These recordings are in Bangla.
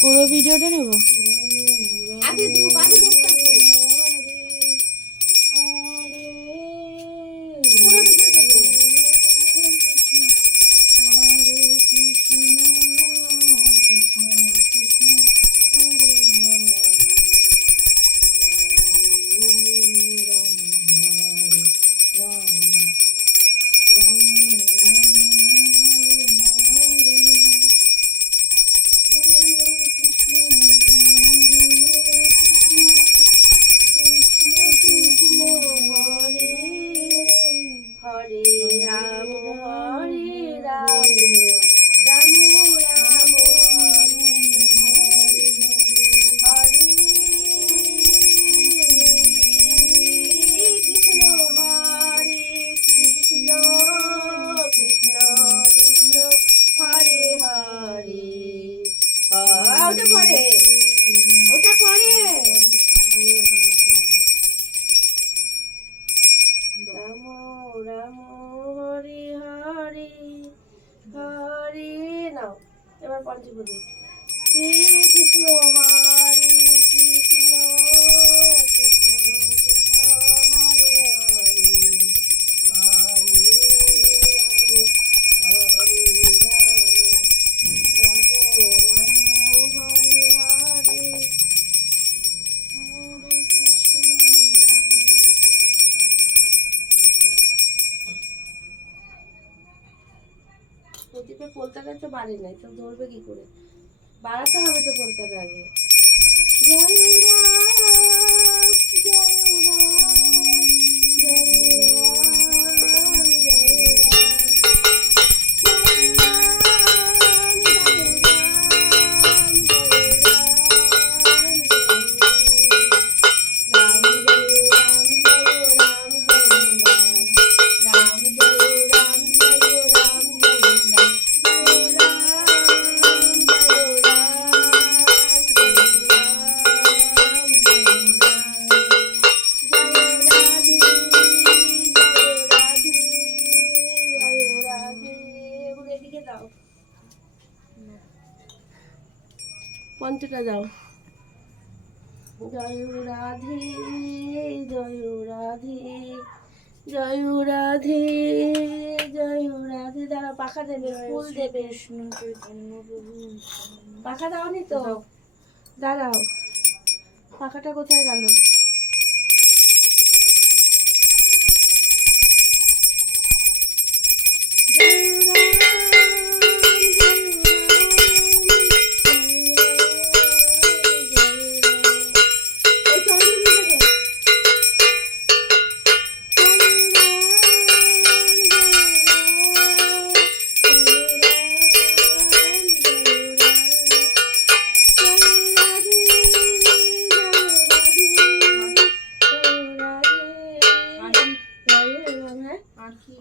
পুরো ভিডিওটা নেব। আগে ধূপ কাটে পুরো ভিডিওটা দেবো। হরে রাম রাম রাম হরে কৃষ্ণ হরে কৃষ্ণ কৃষ্ণ কৃষ্ণ হরে হরে। ওটা পড়ে ওটা পড়ে রাম রাম হরে হরে হরে নাও। এবার পঞ্চপদী শ্রী কৃষ্ণ হরে কৃষ্ণ কৃষ্ণ কৃষ্ণ হরে হরে হরে রাম হরে রাম রাম রাম হরে হরে হরে কৃষ্ণ। প্রদীপে পোলতাটা তো বাড়ে নাই, তো ধরবে কি করে? বাড়াতে হবে তো পোলতাটা আগে। জয় রাম জয় রাম জয় রাম জয় পঞ্চটা দাও। জয় রাধে জয় রাধে জয় রাধে জয় রাধে। দাঁড়া পাখা দেবে, ফুল দেবে। পাখা দাওনি তো, দাঁড়াও। পাখাটা কোথায় গেল?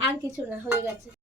আর কিছু না, হয়ে গেছে।